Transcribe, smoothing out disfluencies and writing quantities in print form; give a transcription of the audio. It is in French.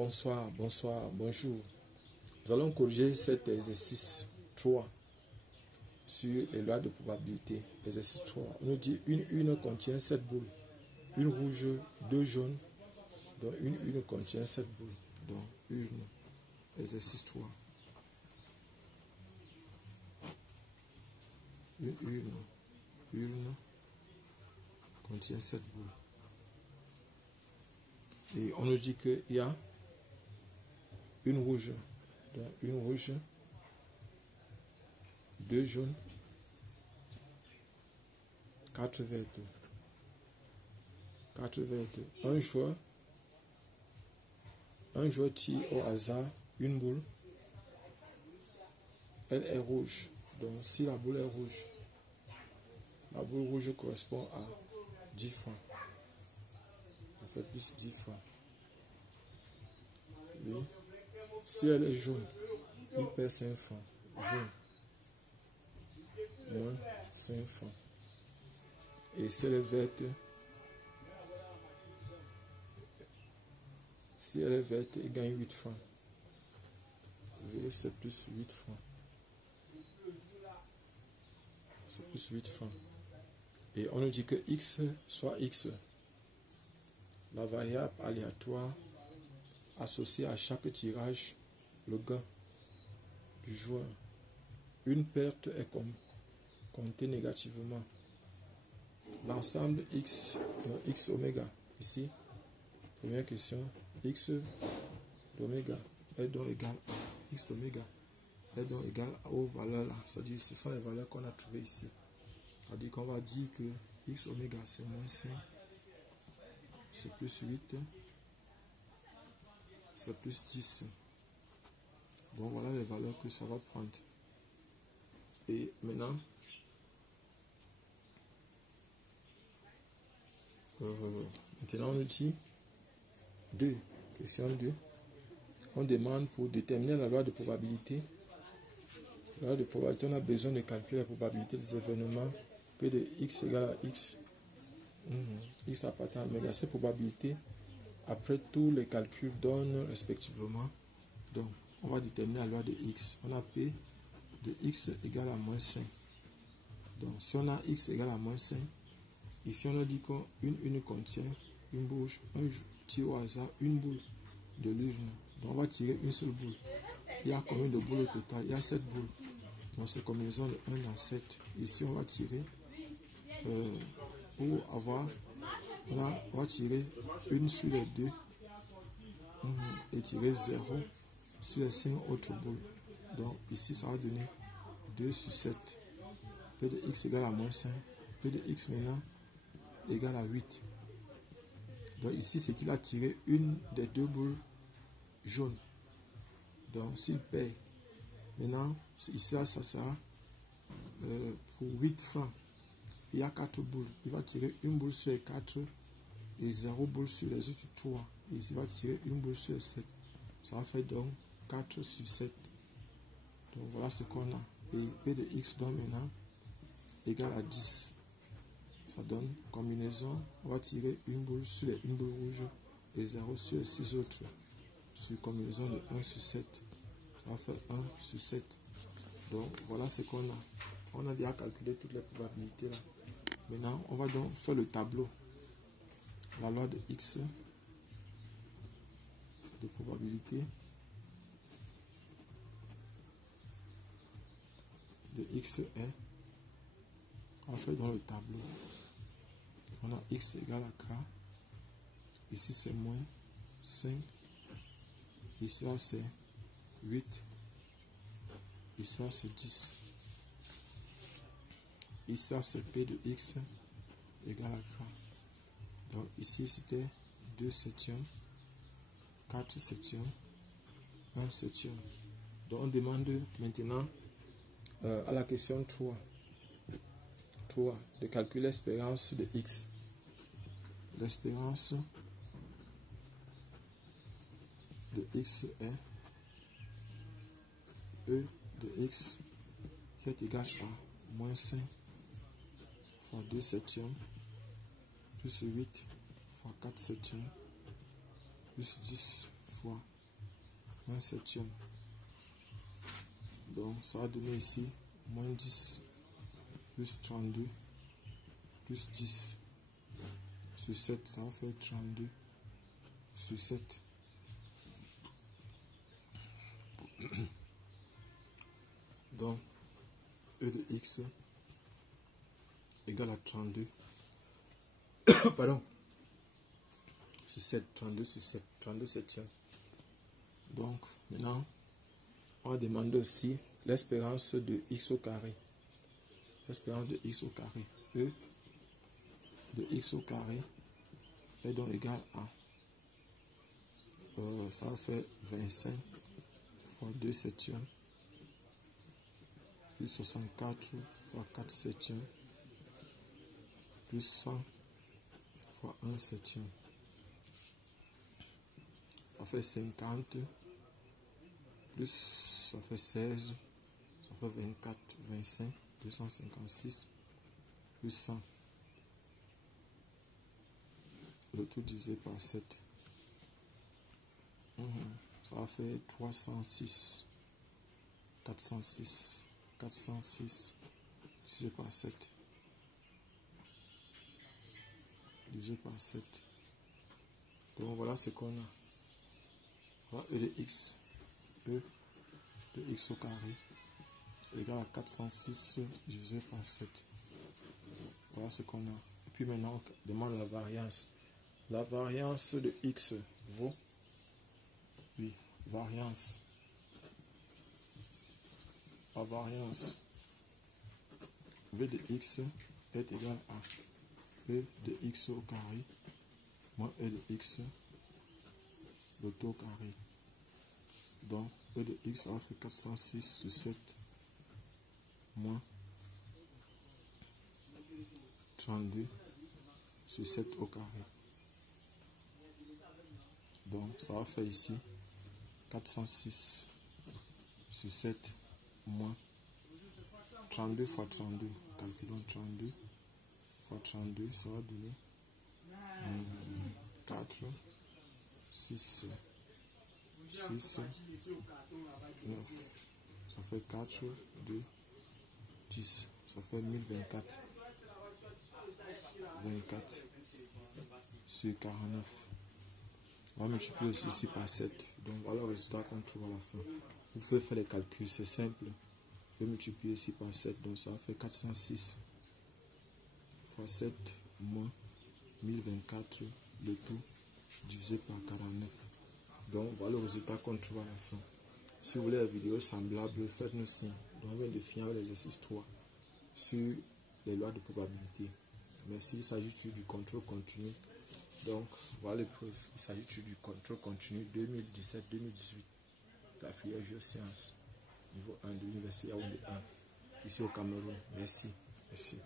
Bonsoir, bonsoir, bonjour. Nous allons corriger cet exercice 3 sur les lois de probabilité. Exercice 3. On nous dit une urne contient 7 boules. Une rouge, 2 jaunes. Donc une urne contient 7 boules. Donc urne. Exercice 3. Une urne contient 7 boules. Et on nous dit qu'il y a une rouge. Donc une rouge, 2 jaunes, 4 vertes. 4 vertes. Un joueur tire au hasard une boule. Elle est rouge. Donc si la boule est rouge, la boule rouge correspond à 10 francs. Ça fait plus 10 francs. Oui. Si elle est jaune, il perd 5 francs. Jaune. Moins 5 francs. Et si elle est verte, il gagne 8 francs. Oui, c'est plus 8 francs. C'est plus 8 francs. Et on nous dit que X soit X. La variable aléatoire associée à chaque tirage, le gain du joueur. Une perte est comptée négativement. L'ensemble X oméga. Ici, première question, X d'oméga est donc égal à X d'oméga est donc égal aux valeurs là. C'est-à-dire ce sont les valeurs qu'on a trouvées ici. C'est-à-dire qu'on va dire que X oméga c'est moins 5, c'est plus 8, c'est plus 10. Donc voilà les valeurs que ça va prendre. Et maintenant, on nous dit 2. Question 2. On demande pour déterminer la loi de probabilité. La loi de probabilité, on a besoin de calculer la probabilité des événements. P de x égale à x. X appartient à oméga. Ces probabilités, après tous les calculs, donnent respectivement. Donc, on va déterminer la loi de x. On a P de x égale à moins 5. Donc, si on a x égale à moins 5, ici on a dit qu'une contient une boule, un tire au hasard une boule de l'urne. Donc, on va tirer une seule boule. Il y a combien de boules au total? Il y a 7 boules. Donc, c'est combinaison de 1 dans 7. Ici, on va tirer on va tirer une sur les 2 et tirer 0 sur les 5 autres boules. Donc ici ça va donner 2 sur 7. P de x égale à moins 5. P de x maintenant égale à 8. Donc ici c'est qu'il a tiré une des 2 boules jaunes. Donc s'il paye, maintenant ici là, ça sera pour 8 francs. Il y a 4 boules. Il va tirer une boule sur les 4 et 0 boule sur les autres 3. Et ici, il va tirer une boule sur les 7. Ça va faire donc 4 sur 7. Donc voilà ce qu'on a. Et P de x donne maintenant égal à 10. Ça donne combinaison. On va tirer une boule sur les 1 boule rouge et 0 sur les 6 autres. Sur combinaison de 1 sur 7. Ça va faire 1 sur 7. Donc voilà ce qu'on a. On a déjà calculé toutes les probabilités là. Maintenant, on va donc faire le tableau. La loi de x de probabilité de x est. On fait dans le tableau. On a x égale à k. Ici c'est moins 5. Ici là c'est 8. Ici là c'est 10. Ici c'est P de x égale à k. Donc ici c'était 2 septièmes, 4 septièmes, 1 septième. Donc on demande maintenant à la question 3 de calculer l'espérance de x. L'espérance de x est E de x qui est égal à moins 5 fois 2 septièmes plus 8 fois 4 septièmes plus 10 fois 1 septième. Donc ça va donner ici moins 10 plus 32 plus 10 sur 7, ça va faire 32 sur 7. Donc E de x égale à 32 pardon sur 7, 32 sur 7, 32 septième. Donc maintenant on va demander aussi l'espérance de x au carré. L'espérance de x au carré. E de x au carré est donc égal à ça va faire 25 fois 2 septièmes plus 64 fois 4 septièmes plus 100 fois 1 septième. Ça fait 50 plus ça fait 16, ça fait 24, 25, 256 plus 100. Le tout divisé par 7. Ça va faire 306, 406, 406 divisé par 7. Divisé par 7. Donc voilà ce qu'on a. Voilà E de x. E de x au carré égale à 406 divisé par 7. Voilà ce qu'on a. Et puis maintenant, on demande la variance. La variance de x vaut, oui, variance. La variance v de x est égal à e de x au carré moins e de x le tout au carré. Donc e de x a fait 406 sur 7 moins 32 sur 7 au carré. Donc ça va faire ici 406 sur 7 moins 32 fois 32. Calculons 32 fois 32, ça va donner 4, 6, 6, 9. Ça fait 4, 2, 10. Ça fait 1024. 24 sur 49. On va multiplier aussi ici par 7. Donc voilà le résultat qu'on trouve à la fin. Vous pouvez faire les calculs, c'est simple. Vous pouvez multiplier ici par 7. Donc ça fait 406 fois 7 moins 1024, le tout divisé par 49. Donc voilà le résultat qu'on trouve à la fin. Si vous voulez la vidéo semblable, faites-nous signe. Donc on vient de finir l'exercice 3 sur les lois de probabilité. Merci, il s'agit du contrôle continu. Donc voilà l'épreuve. Il s'agit du contrôle continu 2017-2018. La filière géosciences. Niveau 1 de l'université Yaoundé 1. Ici au Cameroun. Merci. Merci.